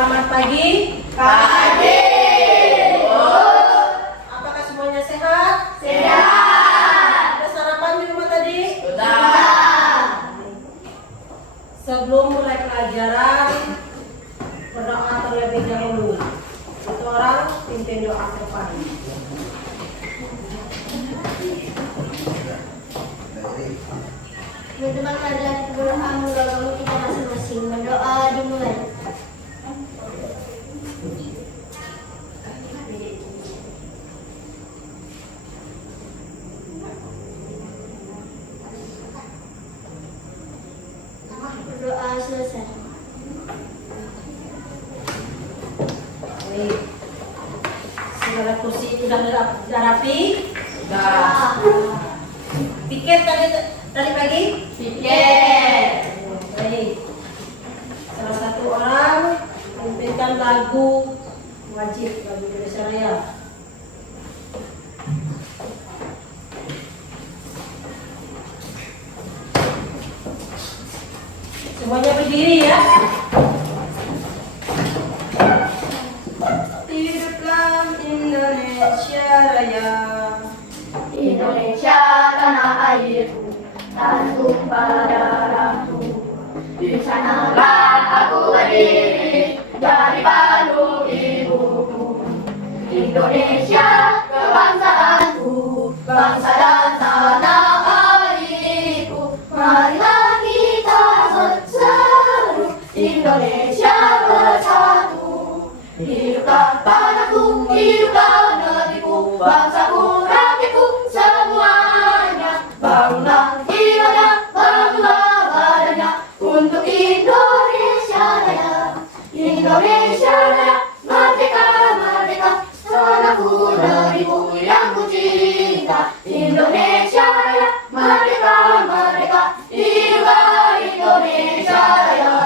Selamat pagi. Pagi. Apakah semuanya sehat? Sehat. Sudah sarapan di rumah tadi? Sudah. Sebelum mulai pelajaran, berdoa terlebih dahulu. Satu orang pimpin doa ke depan. Teman-teman, marilah kita berdoa menggabung kita masing-masing. Berdoa dimulai. Berdoa selesai. Baik. Segala kursi sudah rapi? Sudah. Tiket tadi pagi? Tiket. Baik. Salah satu orang memimpinkan lagu wajib lagu Indonesia Raya. Semuanya berdiri ya. Hiduplah Indonesia Raya. Indonesia tanah airku, tanah tumpah darahku. Di sanalah aku berdiri dari kandung ibuku. Indonesia kebangsaanku, bangsa dan tanah airku. Marilah kita berseru, Indonesia bersatu. Hiduplah tanahku, hiduplah negeriku, bangsaku, rakyatku semuanya. Bangunlah jiwanya, bangunlah badannya untuk Indonesia Raya. Indonesia Raya, merdeka, merdeka, tanahku, negeriku yang ku cinta. Indonesia Raya, merdeka, merdeka, hiduplah Indonesia Raya.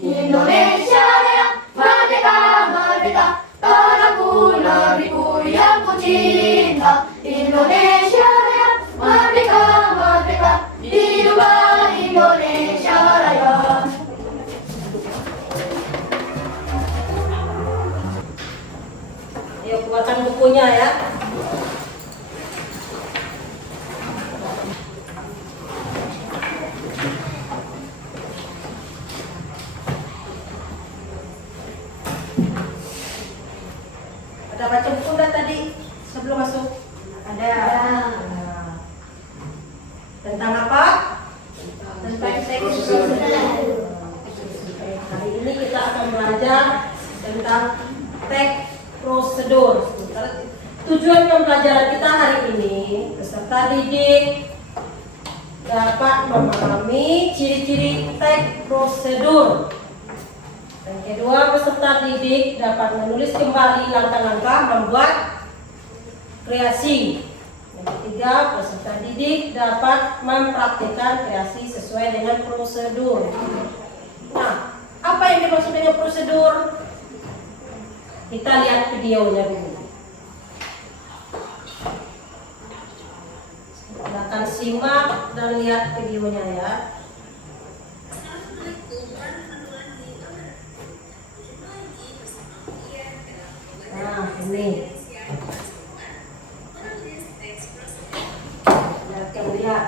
Indonesia Raya, merdeka, merdeka, tanahku, negeriku yang ku cinta. Indonesia Raya, merdeka, merdeka, hiduplah Indonesia Raya. Ayo keluarkan bukunya ya. Ada baca buku enggak tadi sebelum masuk? Ada. Nah. Tentang apa? Tentang teks prosedur. Hari ini kita akan belajar tentang teks prosedur. Tujuan pembelajaran kita hari ini, peserta didik dapat memahami ciri-ciri teks prosedur. Dan kedua, peserta didik dapat menulis kembali langkah-langkah membuat kreasi. Yang ketiga, peserta didik dapat mempraktikkan kreasi sesuai dengan prosedur. Nah, apa yang dimaksud dengan prosedur? Kita lihat videonya dulu. Silakan simak dan lihat videonya ya. Nah, ini. Lihat.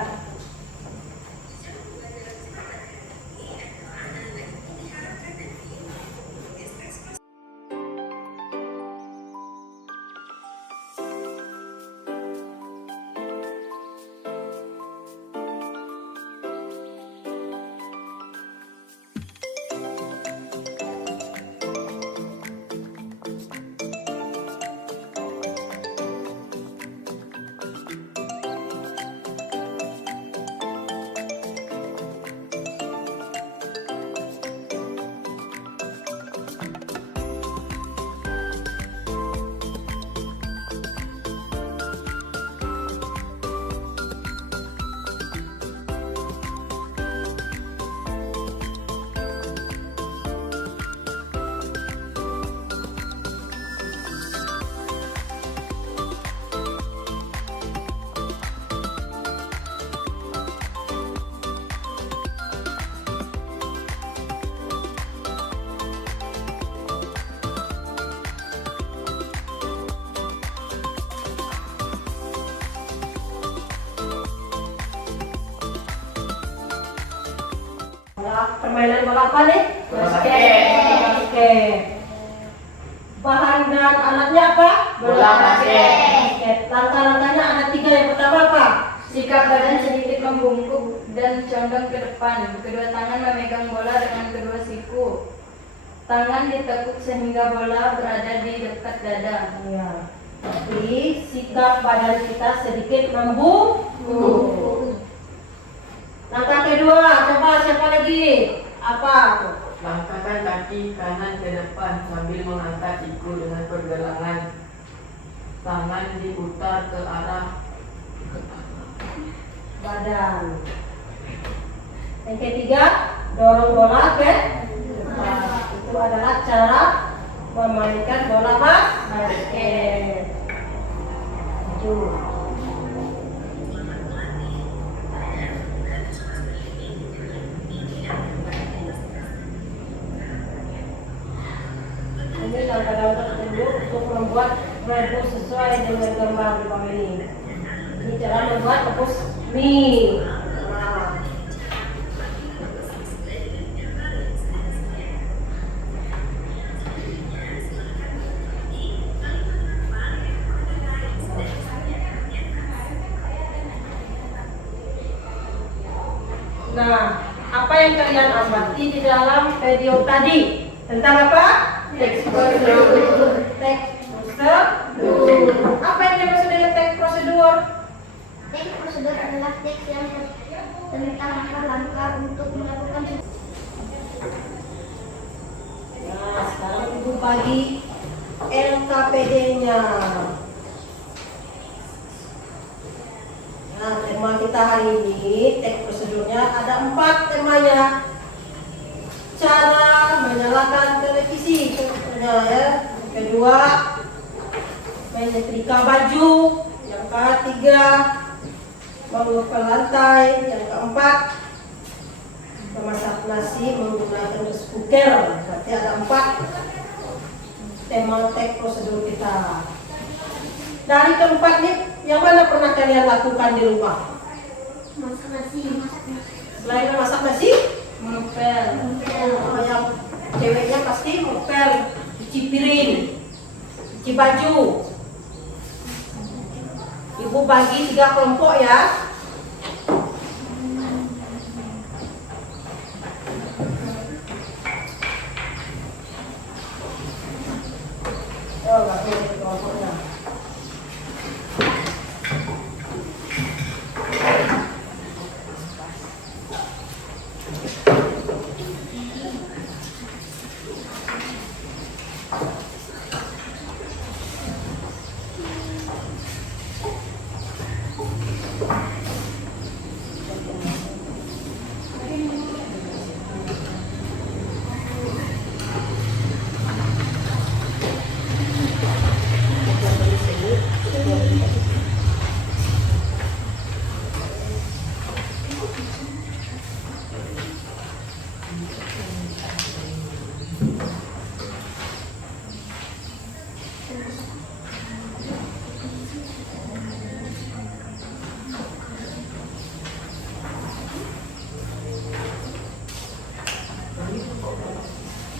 Ya, permainan bola apa nih? Basket. Basket. Bahan dan alatnya apa? Bola basket. Basket. Langkah-langkahnya ada 3. Yang pertama apa? Sikap badan sedikit membungkuk dan condong ke depan. Kedua tangan memegang bola dengan kedua siku. Tangan ditekuk sehingga bola berada di dekat dada. Ya. Tapi sikap badan kita sedikit membungkuk. Langkah kedua, coba siapa lagi? Apa? Langkahkan kaki kanan ke depan sambil mengangkat siku dengan pergelangan. Tangan diputar ke arah Badan. Yang ketiga, dorong bola ke depan. Itu adalah cara memainkan bola basket. Maju. Ini langkah-langkah petunjuk untuk membuat rebus sesuai dengan gambar di bawah ini. Ini cara membuat rebus mie. Nah. Nah, apa yang kalian amati di dalam video tadi? Tentang apa? Teks prosedur. Teks prosedur. Apa yang dimaksud dengan teks prosedur? Teks prosedur adalah teks yang tentang langkah-langkah untuk melakukan Nah, sekarang ibu bagi LKPD-nya. Nah, tema kita hari ini, teks prosedurnya ada 4 temanya. Cara menyalakan televisi, contohnya ya. Kedua, menyetrika baju. Yang ketiga, mengepel lantai. Yang keempat, memasak nasi menggunakan rice cooker. Berarti ada 4 tema teks prosedur kita. Dari keempat nih, yang mana pernah kalian lakukan di rumah? masak nasi. Selain memasak nasi, Mengepel. yang ceweknya pasti ngepel, cuci piring, cuci baju. Ibu bagi 3 kelompok ya. Oh, nggak boleh kelompoknya.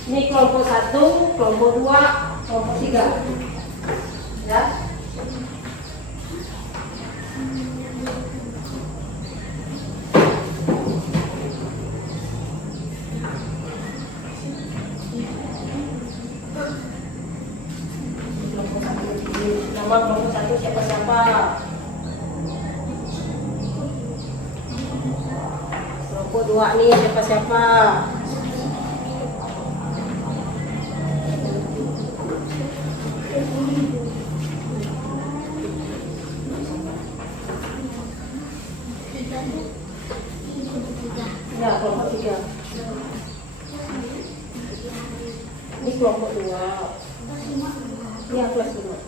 Ini kelompok 1, kelompok 2, kelompok 3. Ya. Kelompok 1, nama kelompok 1 siapa-siapa? Kelompok 2 nih siapa-siapa? Ya, kelompok 3. Ini kelompok 2. Ya, kelas 2.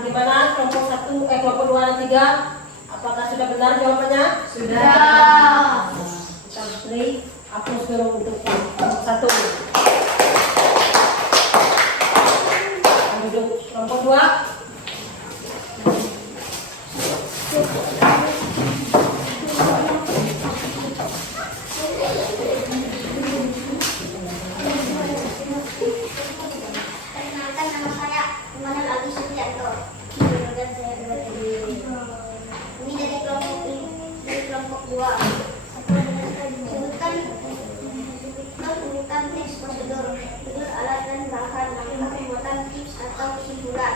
gimana kelompok 2 dan 3? Apakah sudah benar jawabannya? Sudah. Kita beri aplaus dulu untuk kelompok 1. Duduk kelompok 2. Perkenalkan, nama saya Imanul Agus Sugianto. Dan saya ini dari kelompok 2. Sebutkan teks prosedur, judul alat dan bahan, langkah pembuatan tips atau kesimpulan.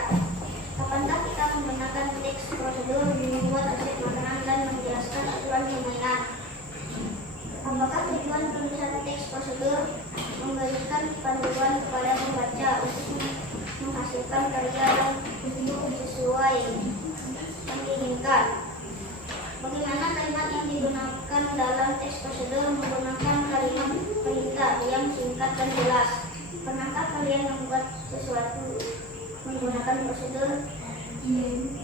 Kapankah kita menggunakan teks prosedur membuat resep makanan dan menjelaskan aturan permainan? Apakah tujuan penulisan teks prosedur memberikan panduan kepada pembaca untuk menghasilkan karya yang sesuai yang diinginkan? Bagaimana kalimat yang digunakan dalam teks prosedur menggunakan kalimat perintah yang singkat dan jelas? Pernahkah kalian membuat sesuatu menggunakan prosedur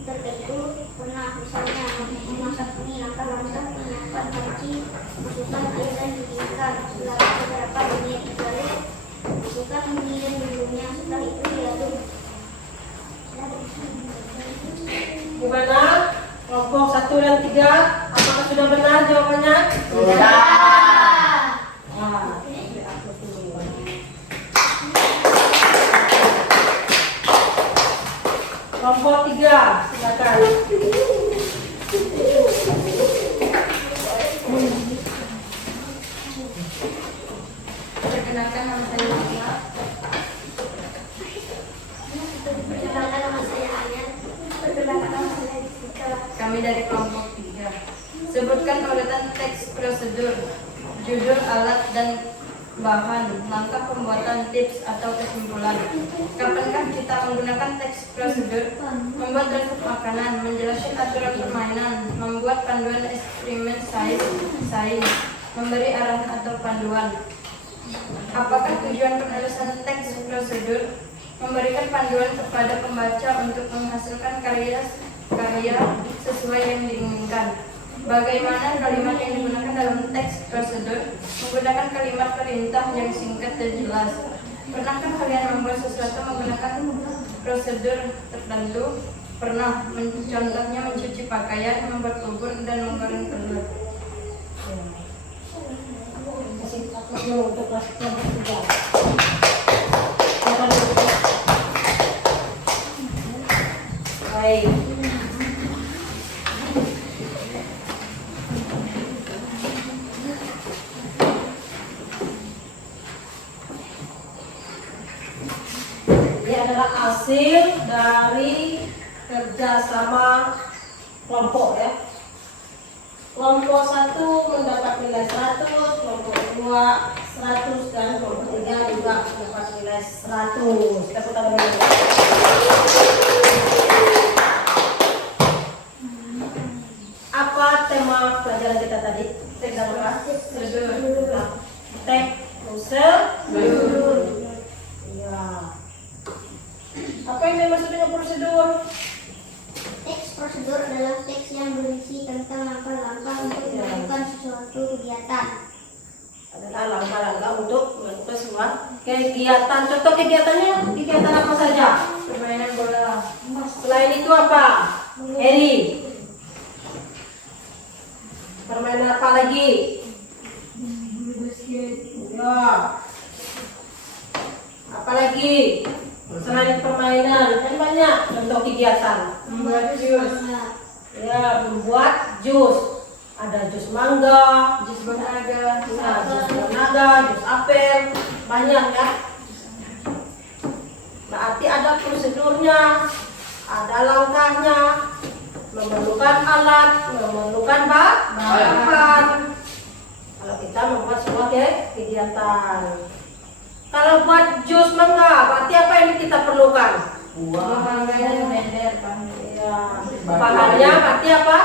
tertentu? Pernah, misalnya memasak mie, langkah-langkah menyiapkan panci, masukkan air dan didinginkan selama beberapa menit, lalu masukkan mie dan bumbunya, setelah itu diaduk. Gimana? Kelompok 1 dan 3, apakah sudah benar jawabannya? Sudah. Nah, beri aplaus dulu. Kelompok 3, silakan. Perkenalkan, nama saya Mama. Perkenalkan, nama saya Anya. Perkenalkan, nama saya Jessica. Kami dari kelompok 3. Sebutkan urutan teks prosedur, judul alat dan bahan, langkah pembuatan tips atau kesimpulan. Kapankah kita menggunakan teks prosedur? Membuat resep makanan, menjelaskan aturan permainan, membuat panduan eksperimen sains, memberi arahan atau panduan. Apakah tujuan penulisan teks prosedur? Memberikan panduan kepada pembaca untuk menghasilkan karya sesuai yang diinginkan. Bagaimana kalimat yang digunakan dalam teks prosedur? Menggunakan kalimat perintah yang singkat dan jelas. Pernahkah kalian membuat sesuatu menggunakan prosedur tertentu? Pernah. Contohnya mencuci pakaian, membuat bubur, dan menggoreng telur. Kasih aplaus dulu untuk kelas kelompok 3. Baik. Ini adalah hasil dari kerjasama kelompok ya. Kelompok 1 mendapat nilai 100, kelompok 2 100 dan kelompok 3 juga mendapat nilai 100. Tepuk tangan dulu. Apa tema pelajaran kita tadi? Teks apa? Prosedur. Teks prosedur. Iya. Apa yang dimaksud dengan prosedur? Teks prosedur adalah teks yang berisi tentang langkah-langkah untuk melakukan sesuatu kegiatan. Adalah langkah-langkah untuk melakukan sebuah kegiatan. Contoh kegiatannya, kegiatan apa saja? Permainan bola. Selain itu apa? Heri. Permainan apa lagi? Ya. Apa lagi? Selain permainan, kan banyak contoh kegiatan. Membuat jus. Ya, membuat jus. Ada jus mangga, Jus bernaga. jus naga, jus apel, banyak ya. Berarti ada prosedurnya, ada langkahnya, memerlukan alat, memerlukan bahan. Kalau kita membuat sebuah kegiatan. Kalau buat jus mangga, berarti apa yang kita perlukan? Bahannya blender. Ya, bahannya berarti apa?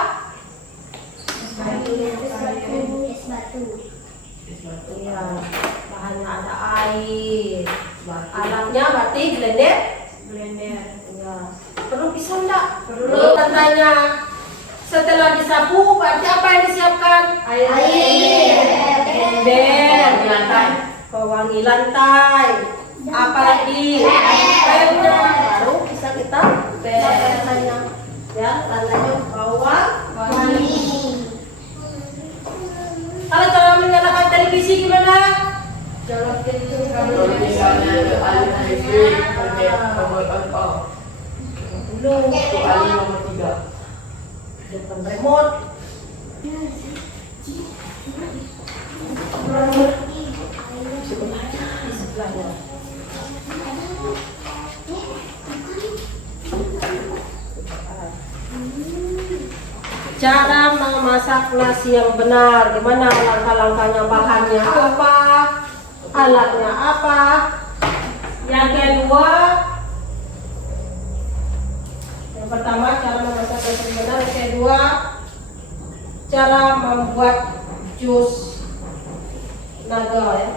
Es batu. Iya, bahannya ada air. Alatnya berarti blender. Blender. Iya. Perlu Bisa enggak? Perlu. Tanya. Setelah disapu, berarti apa yang disiapkan? Air. Ember. Di lantai. Pewangi lantai. Apa lagi? Airnya. Baru bisa kita lantainya. Ya, lantainya bawang. Kalau cara menyalakan televisi gimana? Colokin Kalau misalnya ke aliran listrik, pakai tombol on off. Belum. Itu alih nomor 3. Depan remote. Sebelahnya, di sebelahnya. Cara memasak nasi yang benar, gimana langkah-langkahnya, bahannya apa, alatnya apa. Yang kedua, yang pertama cara memasak nasi yang benar, yang kedua cara membuat jus naga ya.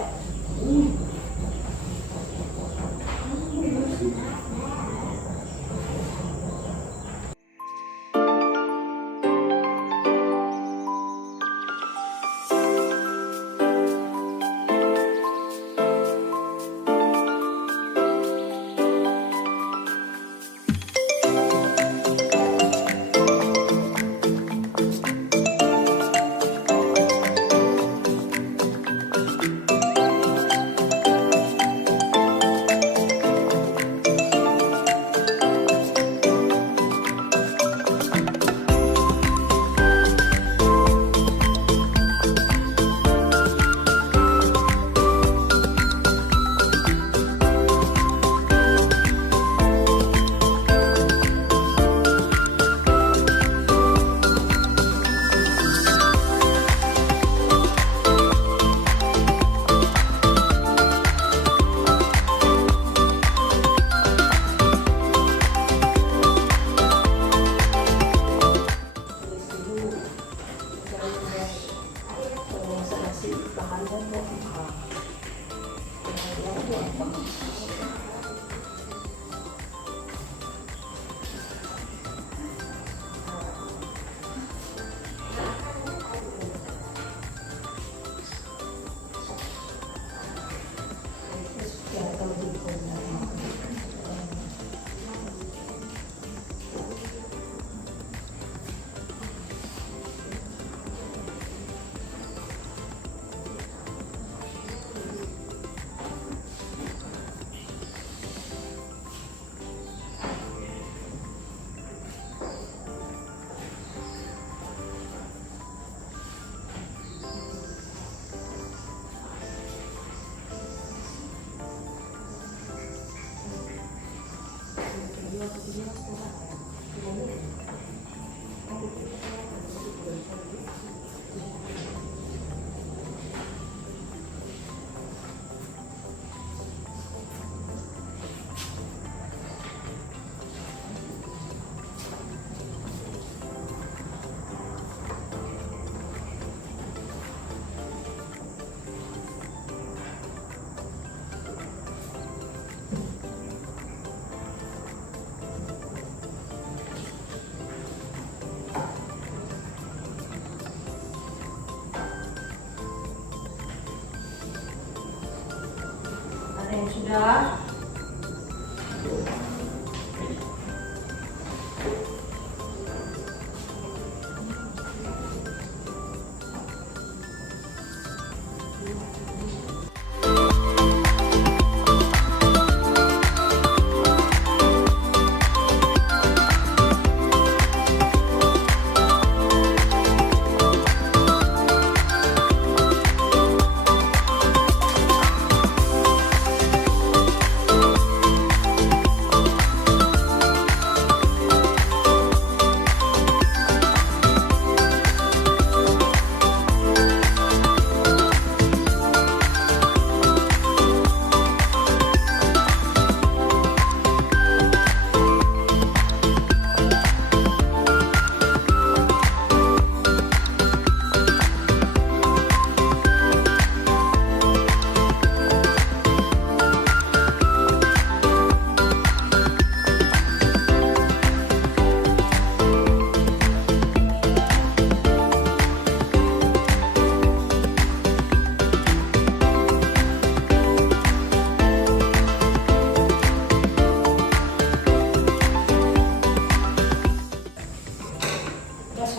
Ada yang sudah.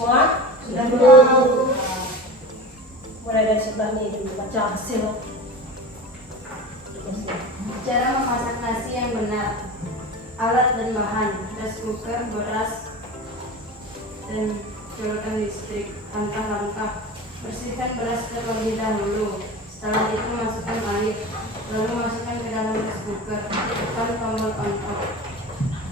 semua? Sudah Sudah. tahu. Mulai dari sebelah ini dulu baca hasil. Cara memasak nasi yang benar. Alat dan bahan: rice cooker, beras, dan colokan listrik. Langkah-langkah: bersihkan beras terlebih dahulu. Setelah itu masukkan air, lalu masukkan ke dalam rice cooker. Tekan tombol on off.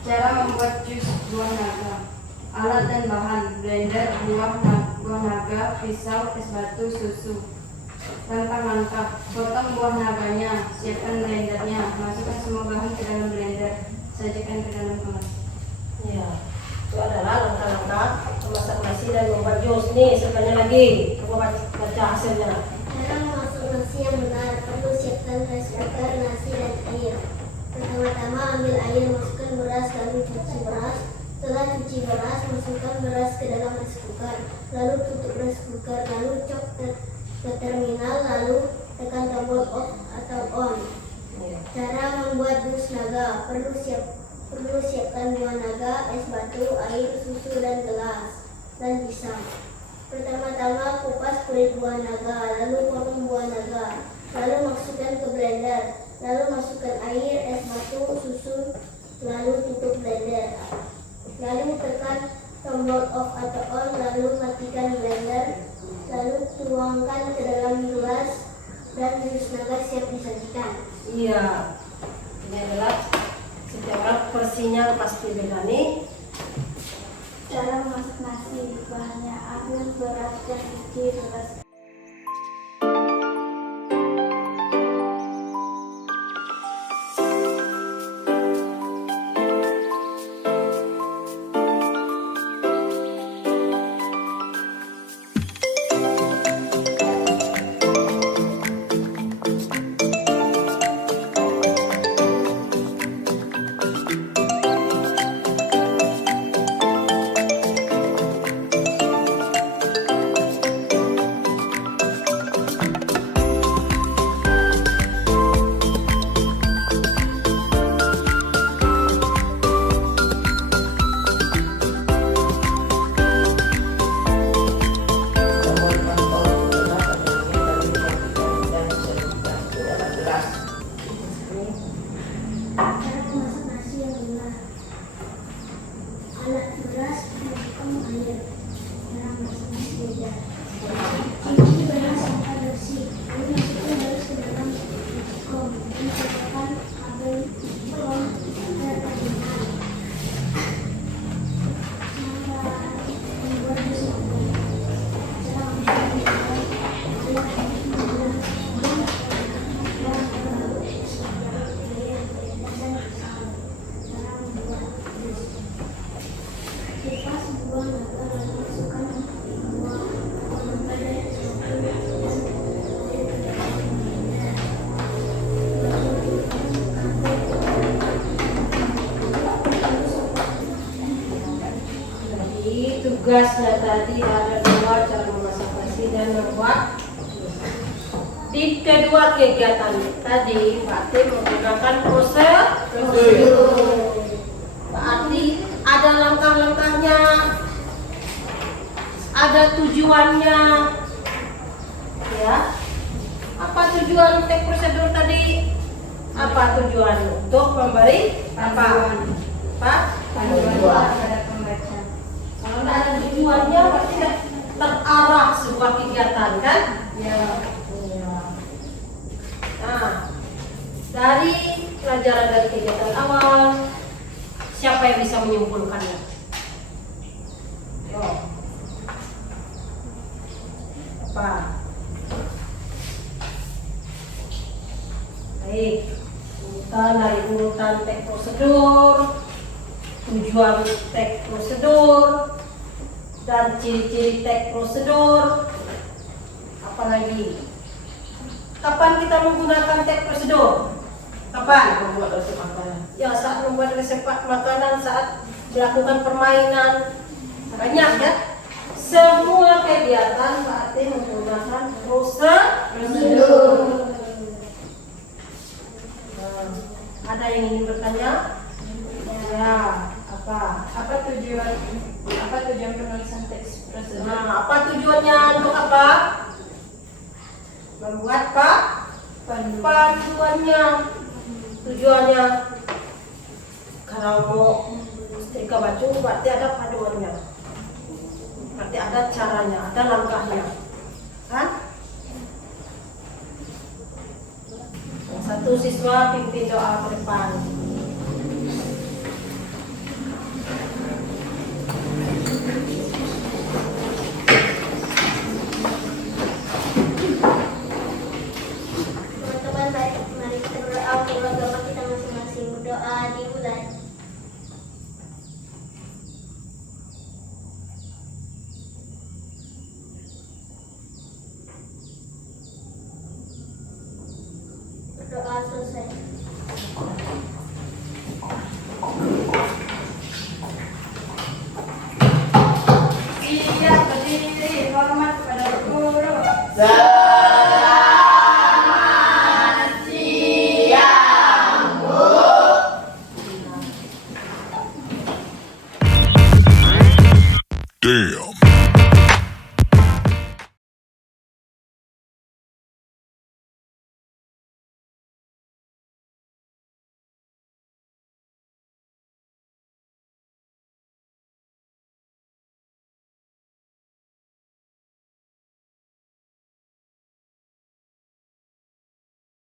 Cara membuat jus buah naga. Alat dan bahan: blender, buah naga, pisau, es batu, susu. Langkah-langkah: potong buah naganya, siapkan blendernya, masukkan semua bahan ke dalam blender, sajikan ke dalam kemas. Ya, itu adalah langkah-langkah memasak nasi dan membuat jus. Nih, sebenarnya lagi. Coba baca hasilnya. Cara memasak nasi yang benar. Perlu siapkan rice cooker, nasi, dan air. Pertama-tama ambil air, masukkan beras, lalu cuci beras. Setelah cuci beras, masukkan beras ke dalam rice cooker. Lalu tutup rice cooker, lalu cok ke terminal, lalu tekan tombol off atau on. Ya. Cara membuat jus naga. Perlu siapkan buah naga, es batu, air, susu, dan gelas, dan pisang. Pertama-tama kupas kulit buah naga, lalu potong buah naga, lalu masukkan ke blender, lalu masukkan air, es batu, susu, lalu tutup blender. Lalu tekan tombol off atau on, lalu matikan blender, lalu tuangkan ke dalam gelas, dan jus naga siap disajikan. Iya. Ini adalah setiap versinya pasti beda nih. Cara memasak nasi. Bahannya: ambil beras dan cuci beras. Tombol kontrol adalah bagian dari dan disajikan ke dalam gelas. Cara memasak nasi yang benar. Alat beras, masukkan air. Cara memasak nasi beda. Cuci beras sampai bersih. Lalu masukkan beras ke dalam kom. Masukkan kabel kom ke terminal. Cara membuat jus naga. Cara memasak kipas buah naga, lalu masukkan buah naga dan es Jadi tugasnya tadi ada dua, cara memasak nasi dan membuat. Di kedua kegiatan tadi, Fatih menggunakan prosedur. Berarti ada langkah-langkahnya, ada tujuannya. Ya. Apa tujuan tek prosedur tadi? Apa tujuan? Untuk memberi apa? Pak? Panduan kepada pembaca. Kalau tidak ada tujuannya pasti tidak terarah sebuah kegiatan kan? Ya. Iya. Nah, dari pelajaran dari kegiatan awal, siapa yang bisa menyimpulkannya? Yo. Apa? Baik, kita dari urutan tek prosedur, tujuan tek prosedur, dan ciri-ciri tek prosedur. Apalagi? Kapan kita menggunakan tek prosedur? Kapan? Membuat resep makanan. Ya, saat membuat resep makanan, saat melakukan permainan. Banyak ya. Semua kegiatan berarti menggunakan prosedur. Ada yang ingin bertanya? Ya, apa? Apa tujuan Apa tujuan penulisan teks prosedur? Nah, apa tujuannya untuk apa? Membuat panduannya. Tujuannya kalau mau setrika baju berarti ada panduannya. Berarti ada caranya, ada langkahnya. Kan? Yang satu siswa pimpin doa ke depan. Teman-teman, mari kita berdoa untuk agama kita masing-masing. Berdoa dimulai. Berdoa selesai. Siap berdiri, hormat kepada guru. Sa